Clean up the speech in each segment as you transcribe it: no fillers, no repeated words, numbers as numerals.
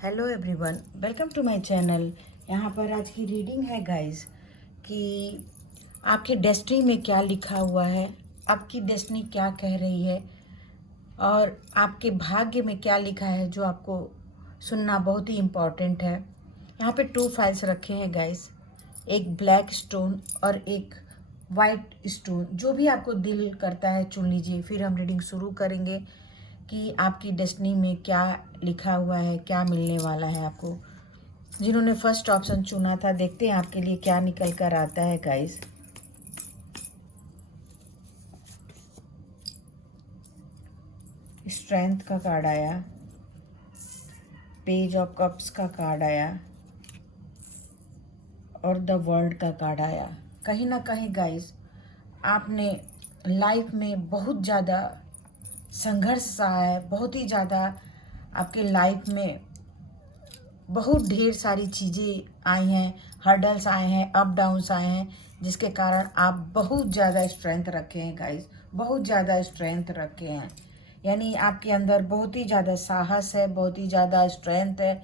Hello everyone, welcome to my channel. यहाँ पर आज की रीडिंग है गाइस कि आपके डेस्टिनी में क्या लिखा हुआ है, आपकी डेस्टिनी क्या कह रही है और आपके भाग्य में क्या लिखा है, जो आपको सुनना बहुत ही इम्पॉर्टेंट है। यहाँ पे 2 फाइल्स रखे हैं गाइस, एक ब्लैक स्टोन और एक वाइट स्टोन। जो भी आपको दिल करता है चुन लीजिए, फिर हम रीडिंग शुरू करेंगे कि आपकी डेस्टिनी में क्या लिखा हुआ है, क्या मिलने वाला है आपको। जिन्होंने फर्स्ट ऑप्शन चुना था, देखते हैं आपके लिए क्या निकल कर आता है गाइस। स्ट्रेंथ का कार्ड आया, पेज ऑफ कप्स का कार्ड आया और द वर्ल्ड का कार्ड आया। कहीं ना कहीं गाइस आपने लाइफ में बहुत ज़्यादा संघर्ष सहा है, बहुत ही ज़्यादा आपके लाइफ में बहुत ढेर सारी चीज़ें आई हैं, हर्डल्स आए हैं, अप डाउन्स आए हैं, जिसके कारण आप बहुत ज़्यादा स्ट्रेंथ रखे हैं गाइस, बहुत ज़्यादा स्ट्रेंथ रखे हैं। यानी आपके अंदर बहुत ही ज़्यादा साहस है, बहुत ही ज़्यादा स्ट्रेंथ है।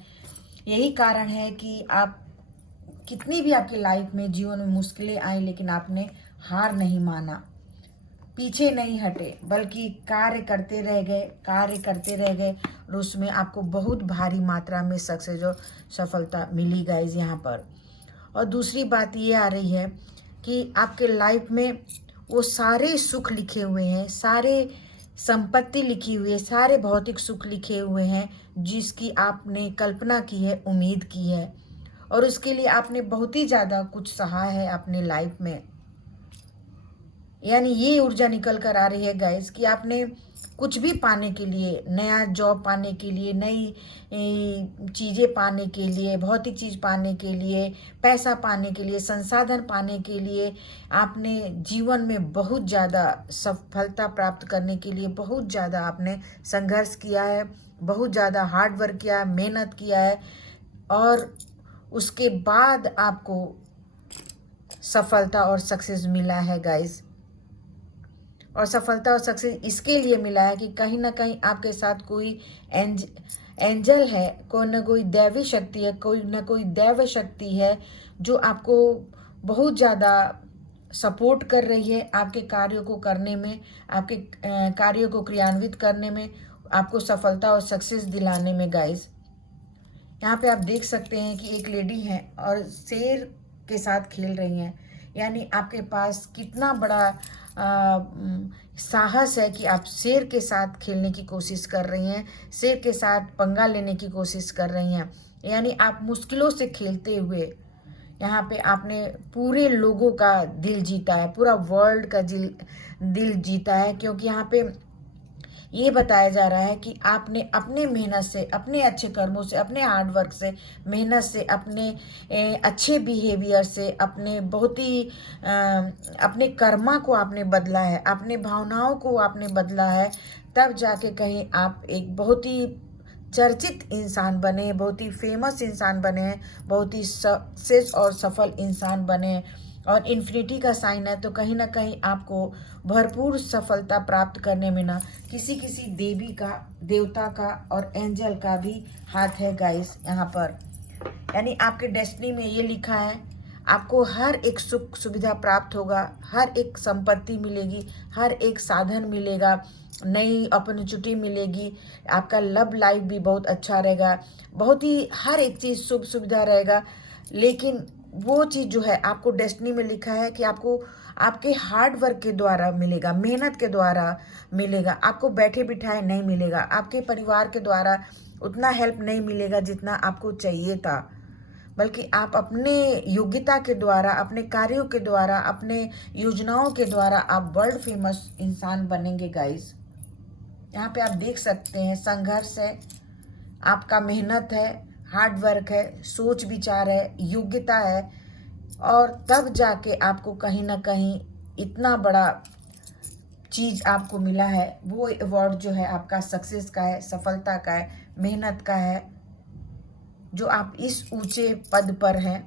यही कारण है कि आप कितनी भी आपकी लाइफ में जीवन में मुश्किलें आई, लेकिन आपने हार नहीं माना, पीछे नहीं हटे, बल्कि कार्य करते रह गए, कार्य करते रह गए और उसमें आपको बहुत भारी मात्रा में सक्सेस और सफलता मिली गाइज यहाँ पर। और दूसरी बात ये आ रही है कि आपके लाइफ में वो सारे सुख लिखे हुए हैं, सारे संपत्ति लिखी हुई है, सारे भौतिक सुख लिखे हुए हैं जिसकी आपने कल्पना की है, उम्मीद की है, और उसके लिए आपने बहुत ही ज़्यादा कुछ सहा है अपने लाइफ में। यानी ये ऊर्जा निकल कर आ रही है गाइस कि आपने कुछ भी पाने के लिए, नया जॉब पाने के लिए, नई चीज़ें पाने के लिए, भौतिक चीज़ पाने के लिए, पैसा पाने के लिए, संसाधन पाने के लिए, आपने जीवन में बहुत ज़्यादा सफलता प्राप्त करने के लिए बहुत ज़्यादा आपने संघर्ष किया है, बहुत ज़्यादा हार्ड वर्क किया है, मेहनत किया है, और उसके बाद आपको सफलता और सक्सेस मिला है गाइस। और सफलता और सक्सेस इसके लिए मिला है कि कहीं ना कहीं आपके साथ कोई एंजल है, कोई ना कोई दैवी शक्ति है, कोई ना कोई दैव शक्ति है जो आपको बहुत ज़्यादा सपोर्ट कर रही है आपके कार्यों को करने में, आपके कार्यों को क्रियान्वित करने में, आपको सफलता और सक्सेस दिलाने में गाइस। यहाँ पे आप देख सकते हैं कि एक लेडी है और शेर के साथ खेल रही हैं। यानी आपके पास कितना बड़ा साहस है कि आप शेर के साथ खेलने की कोशिश कर रही हैं, शेर के साथ पंगा लेने की कोशिश कर रही हैं। यानी आप मुश्किलों से खेलते हुए यहाँ पे आपने पूरे लोगों का दिल जीता है, पूरा वर्ल्ड का दिल जीता है, क्योंकि यहाँ पे ये बताया जा रहा है कि आपने अपने मेहनत से, अपने अच्छे कर्मों से, अपने हार्ड वर्क से, मेहनत से, अपने अच्छे बिहेवियर से, अपने बहुत ही अपने कर्मा को आपने बदला है, अपने भावनाओं को आपने बदला है, तब जाके कहीं आप एक बहुत ही चर्चित इंसान बने, बहुत ही फेमस इंसान बने, बहुत ही सक्सेस और सफल इंसान बने। और इन्फिनिटी का साइन है, तो कहीं ना कहीं आपको भरपूर सफलता प्राप्त करने में ना किसी किसी देवी का, देवता का और एंजल का भी हाथ है गाइस यहाँ पर। यानी आपके डेस्टिनी में ये लिखा है, आपको हर एक सुख सुविधा प्राप्त होगा, हर एक संपत्ति मिलेगी, हर एक साधन मिलेगा, नई अपॉर्चुनिटी मिलेगी, आपका लव लाइफ भी बहुत अच्छा रहेगा, बहुत ही हर एक चीज़ शुभ सुविधा रहेगा। लेकिन वो चीज़ जो है आपको डेस्टिनी में लिखा है कि आपको आपके हार्ड वर्क के द्वारा मिलेगा, मेहनत के द्वारा मिलेगा, आपको बैठे बिठाए नहीं मिलेगा, आपके परिवार के द्वारा उतना हेल्प नहीं मिलेगा जितना आपको चाहिए था, बल्कि आप अपने योग्यता के द्वारा, अपने कार्यों के द्वारा, अपने योजनाओं के द्वारा आप वर्ल्ड फेमस इंसान बनेंगे गाइस। यहाँ पे आप देख सकते हैं संघर्ष है, आपका मेहनत है, हार्ड वर्क है, सोच विचार है, योग्यता है, और तब जाके आपको कहीं ना कहीं इतना बड़ा चीज़ आपको मिला है। वो अवार्ड जो है आपका सक्सेस का है, सफलता का है, मेहनत का है, जो आप इस ऊंचे पद पर हैं।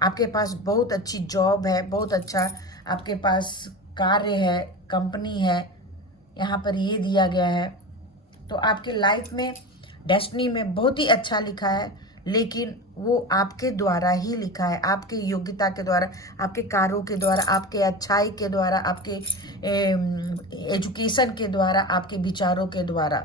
आपके पास बहुत अच्छी जॉब है, बहुत अच्छा आपके पास कार्य है, कंपनी है, यहाँ पर ये दिया गया है। तो आपके लाइफ में डेस्टिनी में बहुत ही अच्छा लिखा है, लेकिन वो आपके द्वारा ही लिखा है, आपके योग्यता के द्वारा, आपके कार्यों के द्वारा, आपके अच्छाई के द्वारा, आपके एजुकेशन के द्वारा, आपके विचारों के द्वारा।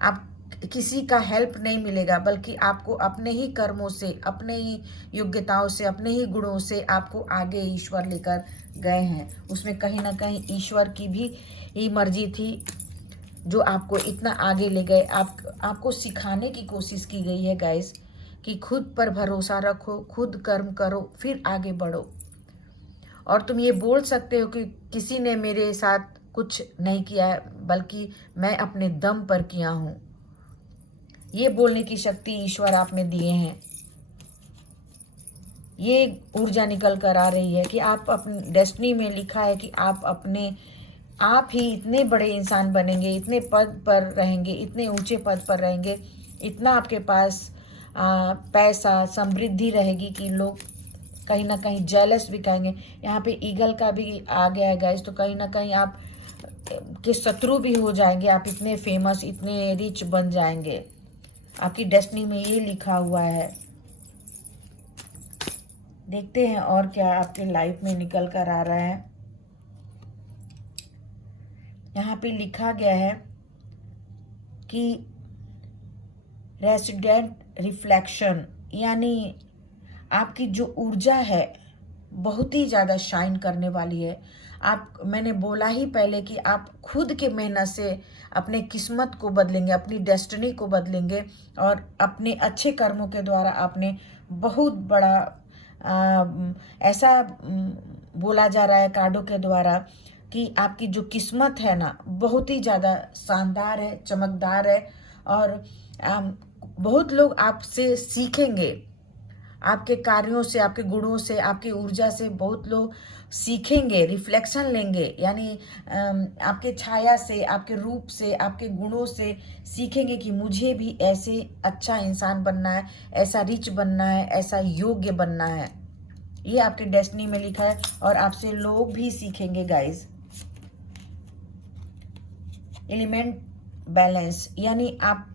आप किसी का हेल्प नहीं मिलेगा, बल्कि आपको अपने ही कर्मों से, अपने ही योग्यताओं से, अपने ही गुणों से आपको आगे ईश्वर लेकर गए हैं। उसमें कहीं ना कहीं ईश्वर की भी मर्जी थी जो आपको इतना आगे ले गए। आपको सिखाने की कोशिश की गई है गाइस कि खुद पर भरोसा रखो, खुद कर्म करो, फिर आगे बढ़ो। और तुम ये बोल सकते हो कि किसी ने मेरे साथ कुछ नहीं किया है, बल्कि मैं अपने दम पर किया हूँ। ये बोलने की शक्ति ईश्वर आप में दिए हैं। ये ऊर्जा निकल कर आ रही है कि आप अपनी डेस्टिनी में लिखा है कि आप ही इतने बड़े इंसान बनेंगे, इतने पद पर रहेंगे, इतने ऊंचे पद पर रहेंगे, इतना आपके पास पैसा समृद्धि रहेगी कि लोग कहीं ना कहीं जेलस भी कहेंगे। यहाँ पे ईगल का भी आ गया है गाइस, तो कहीं ना कहीं आप के शत्रु भी हो जाएंगे। आप इतने फेमस, इतने रिच बन जाएंगे। आपकी डेस्टिनी में ये लिखा हुआ है। देखते हैं और क्या आपके लाइफ में निकल कर आ रहा है। यहाँ पे लिखा गया है कि रेसिडेंट रिफ्लेक्शन, यानी आपकी जो ऊर्जा है बहुत ही ज़्यादा शाइन करने वाली है। मैंने बोला ही पहले कि आप खुद के मेहनत से अपने किस्मत को बदलेंगे, अपनी डेस्टिनी को बदलेंगे, और अपने अच्छे कर्मों के द्वारा आपने बहुत बड़ा ऐसा बोला जा रहा है कार्डों के द्वारा कि आपकी जो किस्मत है ना बहुत ही ज़्यादा शानदार है, चमकदार है। और बहुत लोग आपसे सीखेंगे, आपके कार्यों से, आपके गुणों से, आपकी ऊर्जा से बहुत लोग सीखेंगे, रिफ्लेक्शन लेंगे, यानी आपके छाया से, आपके रूप से, आपके गुणों से सीखेंगे कि मुझे भी ऐसे अच्छा इंसान बनना है, ऐसा रिच बनना है, ऐसा योग्य बनना है। ये आपके डेस्टिनी में लिखा है और आपसे लोग भी सीखेंगे गाइस। एलिमेंट बैलेंस, यानी आप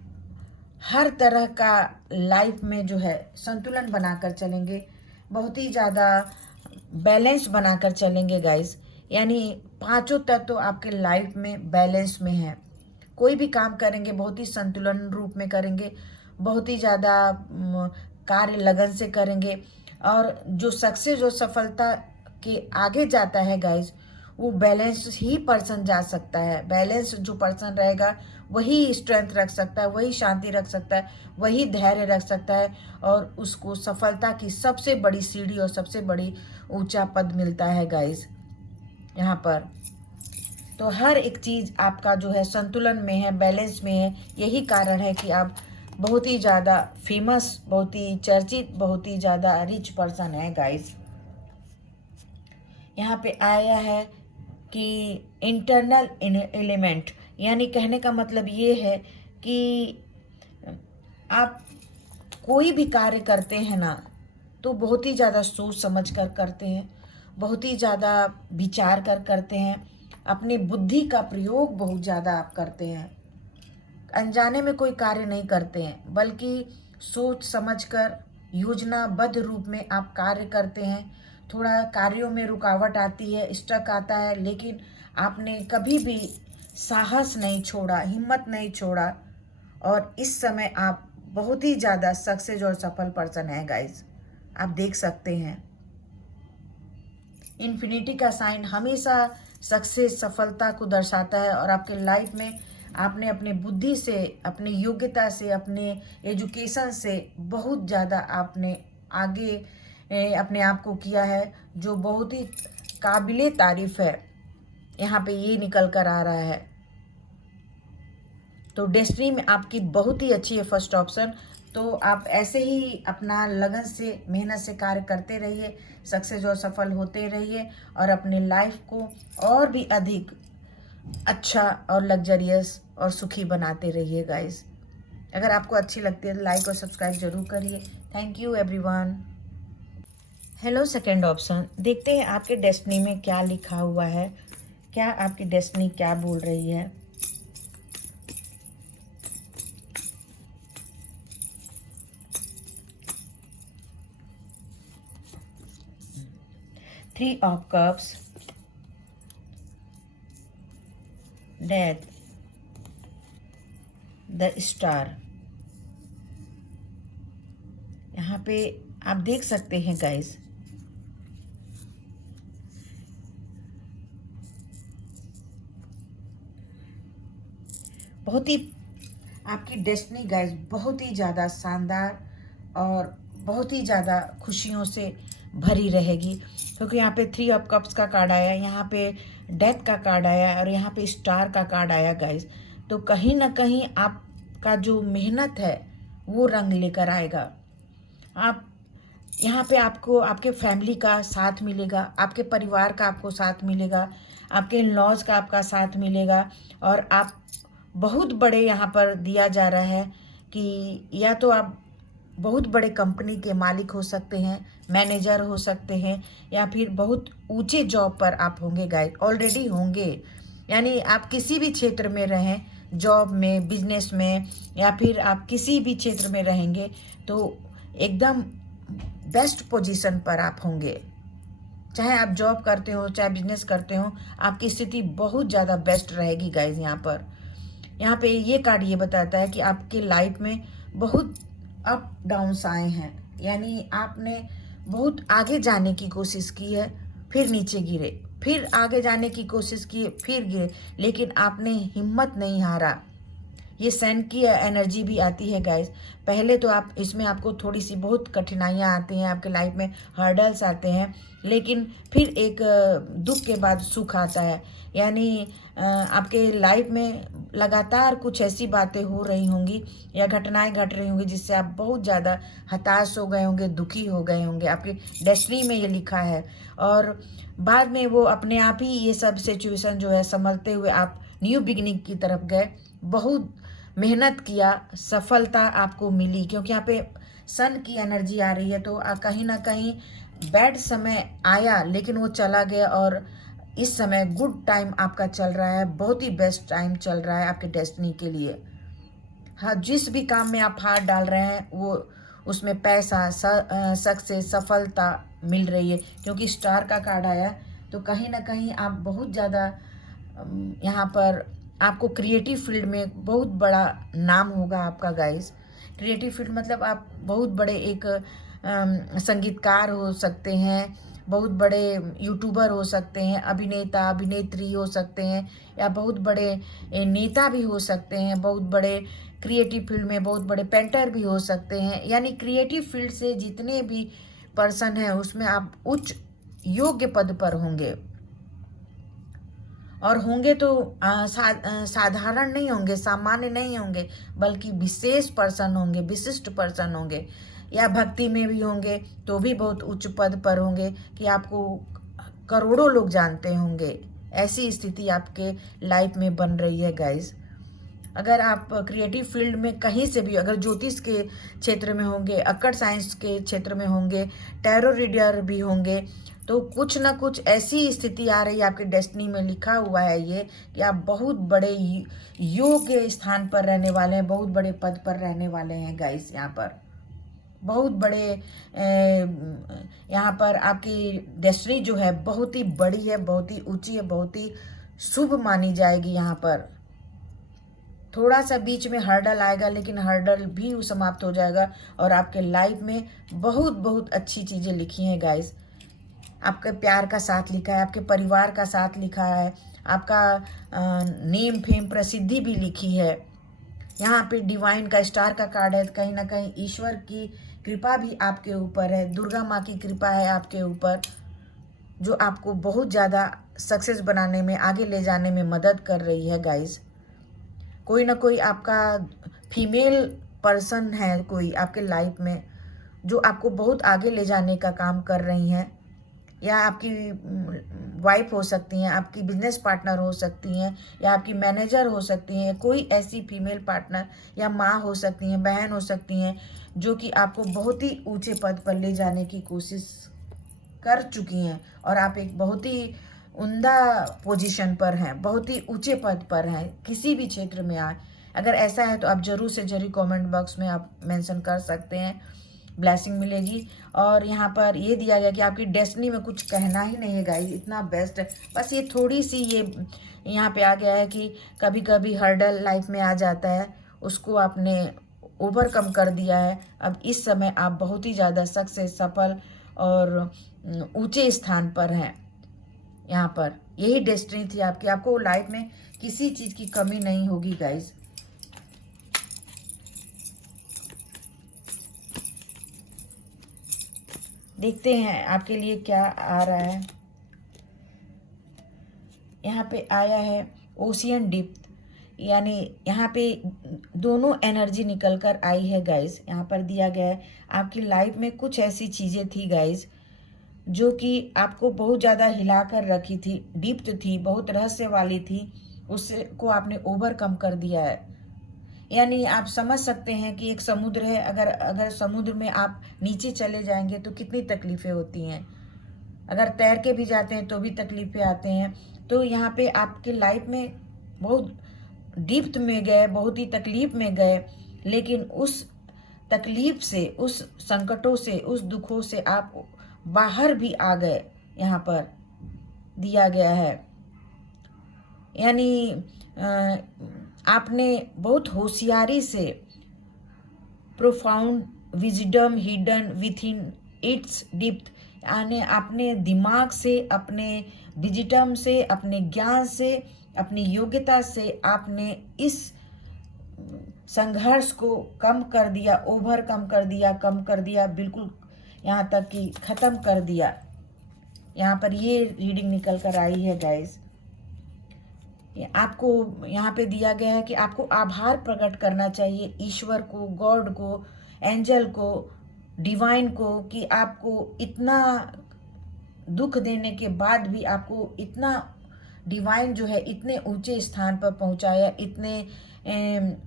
हर तरह का लाइफ में जो है संतुलन बनाकर चलेंगे, बहुत ही ज़्यादा बैलेंस बनाकर चलेंगे गाइस। यानी पांचों तत्व तो आपके लाइफ में बैलेंस में है। कोई भी काम करेंगे बहुत ही संतुलन रूप में करेंगे, बहुत ही ज़्यादा कार्य लगन से करेंगे। और जो सक्सेस, जो सफलता के आगे जाता है गाइस, वो बैलेंस ही पर्सन जा सकता है। बैलेंस जो पर्सन रहेगा वही स्ट्रेंथ रख सकता है, वही शांति रख सकता है, वही धैर्य रख सकता है, और उसको सफलता की सबसे बड़ी सीढ़ी और सबसे बड़ी ऊंचा पद मिलता है गाइस यहाँ पर। तो हर एक चीज़ आपका जो है संतुलन में है, बैलेंस में है। यही कारण है कि आप बहुत ही ज़्यादा फेमस, बहुत ही चर्चित, बहुत ही ज़्यादा रिच पर्सन है गाइस। यहाँ पे आया है कि इंटरनल एलिमेंट, यानी कहने का मतलब ये है कि आप कोई भी कार्य करते हैं ना तो बहुत ही ज़्यादा सोच समझ कर करते हैं, बहुत ही ज़्यादा विचार कर करते हैं, अपनी बुद्धि का प्रयोग बहुत ज़्यादा आप करते हैं। अनजाने में कोई कार्य नहीं करते हैं, बल्कि सोच समझकर योजनाबद्ध रूप में आप कार्य करते हैं। थोड़ा कार्यों में रुकावट आती है, स्ट्रक आता है, लेकिन आपने कभी भी साहस नहीं छोड़ा, हिम्मत नहीं छोड़ा, और इस समय आप बहुत ही ज़्यादा सक्सेस और सफल पर्सन है गाइस। आप देख सकते हैं इन्फिनिटी का साइन हमेशा सक्सेस, सफलता को दर्शाता है। और आपके लाइफ में आपने अपने बुद्धि से, अपनी योग्यता से, अपने एजुकेशन से बहुत ज़्यादा आपने आगे अपने आप को किया है, जो बहुत ही काबिले तारीफ़ है। यहाँ पे ये निकल कर आ रहा है। तो डेस्टिनी में आपकी बहुत ही अच्छी है फर्स्ट ऑप्शन। तो आप ऐसे ही अपना लगन से, मेहनत से कार्य करते रहिए, सक्सेस और सफल होते रहिए, और अपने लाइफ को और भी अधिक अच्छा और लग्जरियस और सुखी बनाते रहिए गाइस। अगर आपको अच्छी लगती है तो लाइक और सब्सक्राइब जरूर करिए। Thank you everyone. Hello second option, देखते हैं आपके डेस्टिनी में क्या लिखा हुआ है, क्या आपकी डेस्टिनी क्या बोल रही है। 3 of cups, death, the star. यहाँ पे आप देख सकते हैं गाइस, बहुत ही आपकी डेस्टिनी गाइस बहुत ही ज़्यादा शानदार और बहुत ही ज़्यादा खुशियों से भरी रहेगी, क्योंकि यहाँ पे 3 ऑफ कप्स का कार्ड आया, यहाँ पे डेथ का कार्ड आया और यहाँ पे स्टार का कार्ड आया गाइस। तो कहीं ना कहीं आपका जो मेहनत है वो रंग लेकर आएगा। आप यहाँ पे आपको आपके फैमिली का साथ मिलेगा, आपके परिवार का आपको साथ मिलेगा, आपके इन लॉज का आपका साथ मिलेगा। और आप बहुत बड़े यहाँ पर दिया जा रहा है कि या तो आप बहुत बड़े कंपनी के मालिक हो सकते हैं, मैनेजर हो सकते हैं, या फिर बहुत ऊंचे जॉब पर आप होंगे गाइस, ऑलरेडी होंगे। यानी आप किसी भी क्षेत्र में रहें, जॉब में, बिजनेस में, या फिर आप किसी भी क्षेत्र में रहेंगे तो एकदम बेस्ट पोजीशन पर आप होंगे। चाहे आप जॉब करते हो, चाहे बिजनेस करते हो, आपकी स्थिति बहुत ज़्यादा बेस्ट रहेगी गाइज। यहाँ पे ये कार्ड ये बताता है कि आपके लाइफ में बहुत अप डाउन्स आए हैं, यानी आपने बहुत आगे जाने की कोशिश की है, फिर नीचे गिरे, फिर आगे जाने की कोशिश की, फिर गिरे, लेकिन आपने हिम्मत नहीं हारा। ये सन की एनर्जी भी आती है गाइस। पहले तो आप इसमें आपको थोड़ी सी बहुत कठिनाइयाँ आती हैं, आपके लाइफ में हर्डल्स आते हैं, लेकिन फिर एक दुख के बाद सुख आता है। यानी आपके लाइफ में लगातार कुछ ऐसी बातें हो रही होंगी या घटनाएं घट रही होंगी जिससे आप बहुत ज़्यादा हताश हो गए होंगे, दुखी हो गए होंगे। आपके डेस्टिनी में ये लिखा है, और बाद में वो अपने आप ही ये सब सिचुएशन जो है संभलते हुए आप न्यू बिगिनिंग की तरफ गए। बहुत मेहनत किया, सफलता आपको मिली, क्योंकि यहाँ पे सन की एनर्जी आ रही है। तो कहीं ना कहीं बैड समय आया लेकिन वो चला गया, और इस समय गुड टाइम आपका चल रहा है, बहुत ही बेस्ट टाइम चल रहा है आपके डेस्टिनी के लिए। हाँ, जिस भी काम में आप हाथ डाल रहे हैं वो उसमें पैसा, सक्सेस, सफलता मिल रही है, क्योंकि स्टार का कार्ड आया। तो कहीं ना कहीं आप बहुत ज़्यादा यहाँ पर आपको क्रिएटिव फील्ड में बहुत बड़ा नाम होगा आपका गाइस। क्रिएटिव फील्ड मतलब आप बहुत बड़े एक संगीतकार हो सकते हैं, बहुत बड़े यूट्यूबर हो सकते हैं, अभिनेता अभिनेत्री हो सकते हैं, या बहुत बड़े नेता भी हो सकते हैं, बहुत बड़े क्रिएटिव फील्ड में बहुत बड़े पेंटर भी हो सकते हैं। यानी क्रिएटिव फील्ड से जितने भी पर्सन हैं उसमें आप उच्च योग्य पद पर होंगे, और होंगे तो साधारण नहीं होंगे, सामान्य नहीं होंगे, बल्कि विशेष पर्सन होंगे, विशिष्ट पर्सन होंगे। या भक्ति में भी होंगे तो भी बहुत उच्च पद पर होंगे कि आपको करोड़ों लोग जानते होंगे। ऐसी स्थिति आपके लाइफ में बन रही है गाइस। अगर आप क्रिएटिव फील्ड में कहीं से भी, अगर ज्योतिष के क्षेत्र में होंगे, अक्कड़ साइंस के क्षेत्र में होंगे, टैरो रीडर भी होंगे, तो कुछ ना कुछ ऐसी स्थिति आ रही है आपके डेस्टिनी में। लिखा हुआ है ये कि आप बहुत बड़े योग्य स्थान पर रहने वाले हैं, बहुत बड़े पद पर रहने वाले हैं गाइस। यहाँ पर बहुत बड़े यहाँ पर आपकी डेस्टिनी जो है बहुत ही बड़ी है, बहुत ही ऊंची है, बहुत ही शुभ मानी जाएगी। यहाँ पर थोड़ा सा बीच में हर्डल आएगा, लेकिन हर्डल भी समाप्त हो जाएगा, और आपके लाइफ में बहुत बहुत अच्छी चीज़ें लिखी हैं गाइस। आपके प्यार का साथ लिखा है, आपके परिवार का साथ लिखा है, आपका नेम फेम प्रसिद्धि भी लिखी है। यहाँ पे डिवाइन का स्टार का कार्ड है, कहीं ना कहीं ईश्वर की कृपा भी आपके ऊपर है, दुर्गा माँ की कृपा है आपके ऊपर, जो आपको बहुत ज़्यादा सक्सेस बनाने में, आगे ले जाने में मदद कर रही है गाइस। कोई ना कोई आपका फीमेल पर्सन है कोई आपके लाइफ में जो आपको बहुत आगे ले जाने का काम कर रही हैं, या आपकी वाइफ हो सकती हैं, आपकी बिजनेस पार्टनर हो सकती हैं, या आपकी मैनेजर हो सकती हैं। कोई ऐसी फीमेल पार्टनर या माँ हो सकती हैं, बहन हो सकती हैं, जो कि आपको बहुत ही ऊंचे पद पर ले जाने की कोशिश कर चुकी हैं, और आप एक बहुत ही उम्दा पोजीशन पर हैं, बहुत ही ऊंचे पद पर हैं, किसी भी क्षेत्र में आए। अगर ऐसा है तो आप ज़रूर से ज़रूर कमेंट बॉक्स में आप मेंशन कर सकते हैं। ब्लेसिंग मिलेगी। और यहाँ पर ये दिया गया कि आपकी डेस्टिनी में कुछ कहना ही नहीं है गाइस, इतना बेस्ट है। बस ये थोड़ी सी ये यहाँ पे आ गया है कि कभी कभी हर्डल लाइफ में आ जाता है, उसको आपने ओवरकम कर दिया है। अब इस समय आप बहुत ही ज़्यादा सक्सेस, सफल और ऊंचे स्थान पर हैं। यहाँ पर यही डेस्टिनी थी आपकी, आपको लाइफ में किसी चीज़ की कमी नहीं होगी गाइस। देखते हैं आपके लिए क्या आ रहा है। यहाँ पे आया है ओशियन डिप्थ, यानी यहाँ पे दोनों एनर्जी निकल कर आई है गाइस। यहाँ पर दिया गया है आपकी लाइफ में कुछ ऐसी चीज़ें थी गाइस जो कि आपको बहुत ज़्यादा हिला कर रखी थी, डिप्थ थी, बहुत रहस्य वाली थी, उसको आपने ओवरकम कर दिया है। यानी आप समझ सकते हैं कि एक समुद्र है, अगर समुद्र में आप नीचे चले जाएंगे तो कितनी तकलीफ़ें होती हैं, अगर तैर के भी जाते हैं तो भी तकलीफ़ें आते हैं। तो यहाँ पे आपके लाइफ में बहुत डिप्थ में गए, बहुत ही तकलीफ़ में गए, लेकिन उस तकलीफ़ से, उस संकटों से, उस दुखों से आप बाहर भी आ गए। यहाँ पर दिया गया है यानी आपने बहुत होशियारी से profound wisdom hidden with in its depth, यानी अपने दिमाग से, अपने विजडम से, अपने ज्ञान से, अपनी योग्यता से आपने इस संघर्ष को कम कर दिया, ओवरकम कर दिया, कम कर दिया, बिल्कुल यहाँ तक कि ख़त्म कर दिया। यहाँ पर ये रीडिंग निकल कर आई है गाइस। आपको यहाँ पे दिया गया है कि आपको आभार प्रकट करना चाहिए ईश्वर को, गॉड को, एंजल को, डिवाइन को, कि आपको इतना दुख देने के बाद भी आपको इतना डिवाइन जो है इतने ऊंचे स्थान पर पहुंचाया, इतने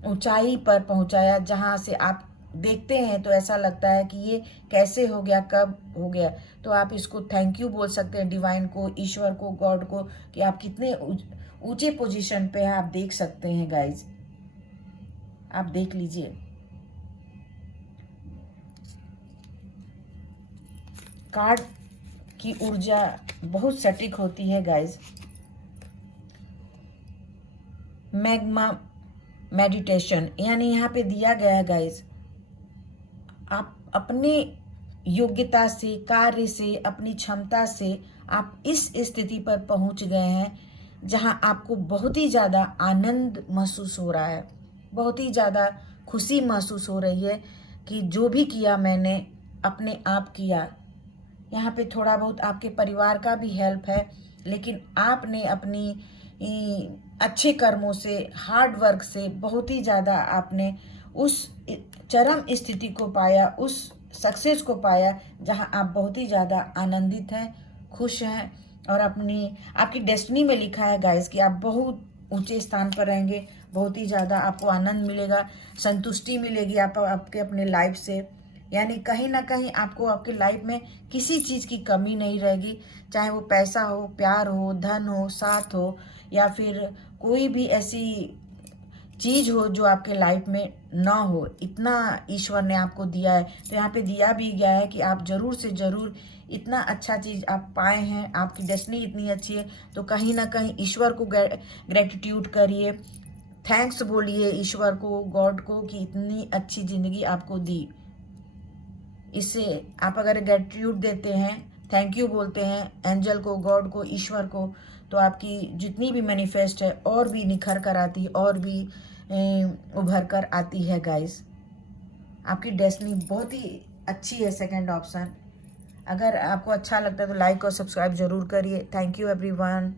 ऊंचाई पर पहुंचाया, जहां से आप देखते हैं तो ऐसा लगता है कि ये कैसे हो गया, कब हो गया। तो आप इसको थैंक यू बोल सकते हैं डिवाइन को, ईश्वर को, गॉड को, कि आप कितने ऊंचे पोजीशन पे हैं। आप देख सकते हैं गाइज, आप देख लीजिए। कार्ड की ऊर्जा बहुत सटीक होती है गाइज। मैग्मा मेडिटेशन, यानी यहाँ पे दिया गया है गाइज, आप अपने योग्यता से, कार्य से, अपनी क्षमता से आप इस स्थिति पर पहुँच गए हैं जहां आपको बहुत ही ज़्यादा आनंद महसूस हो रहा है, बहुत ही ज़्यादा खुशी महसूस हो रही है कि जो भी किया मैंने अपने आप किया। यहाँ पे थोड़ा बहुत आपके परिवार का भी हेल्प है, लेकिन आपने अपनी अच्छे कर्मों से, हार्ड वर्क से बहुत ही ज़्यादा आपने उस चरम स्थिति को पाया, उस सक्सेस को पाया जहां आप बहुत ही ज़्यादा आनंदित हैं, खुश हैं। और आपकी डेस्टिनी में लिखा है गाइस कि आप बहुत ऊंचे स्थान पर रहेंगे, बहुत ही ज़्यादा आपको आनंद मिलेगा, संतुष्टि मिलेगी आपके अपने लाइफ से। यानी कहीं ना कहीं आपको आपके लाइफ में किसी चीज़ की कमी नहीं रहेगी, चाहे वो पैसा हो, प्यार हो, धन हो, साथ हो, या फिर कोई भी ऐसी चीज़ हो जो आपके लाइफ में ना हो, इतना ईश्वर ने आपको दिया है। तो यहाँ पे दिया भी गया है कि आप ज़रूर से ज़रूर इतना अच्छा चीज़ आप पाए हैं, आपकी डेस्टिनी इतनी अच्छी है, तो कहीं ना कहीं ईश्वर को ग्रेटिट्यूड करिए, थैंक्स बोलिए ईश्वर को, गॉड को, कि इतनी अच्छी ज़िंदगी आपको दी। इससे आप अगर ग्रेटिट्यूड देते हैं, थैंक यू बोलते हैं एंजल को, गॉड को, ईश्वर को, तो आपकी जितनी भी मैनिफेस्ट है और भी निखर कर आती है, और भी उभर कर आती है गाइस। आपकी डेस्टिनी बहुत ही अच्छी है। सेकंड ऑप्शन, अगर आपको अच्छा लगता है तो लाइक और सब्सक्राइब जरूर करिए। Thank you everyone.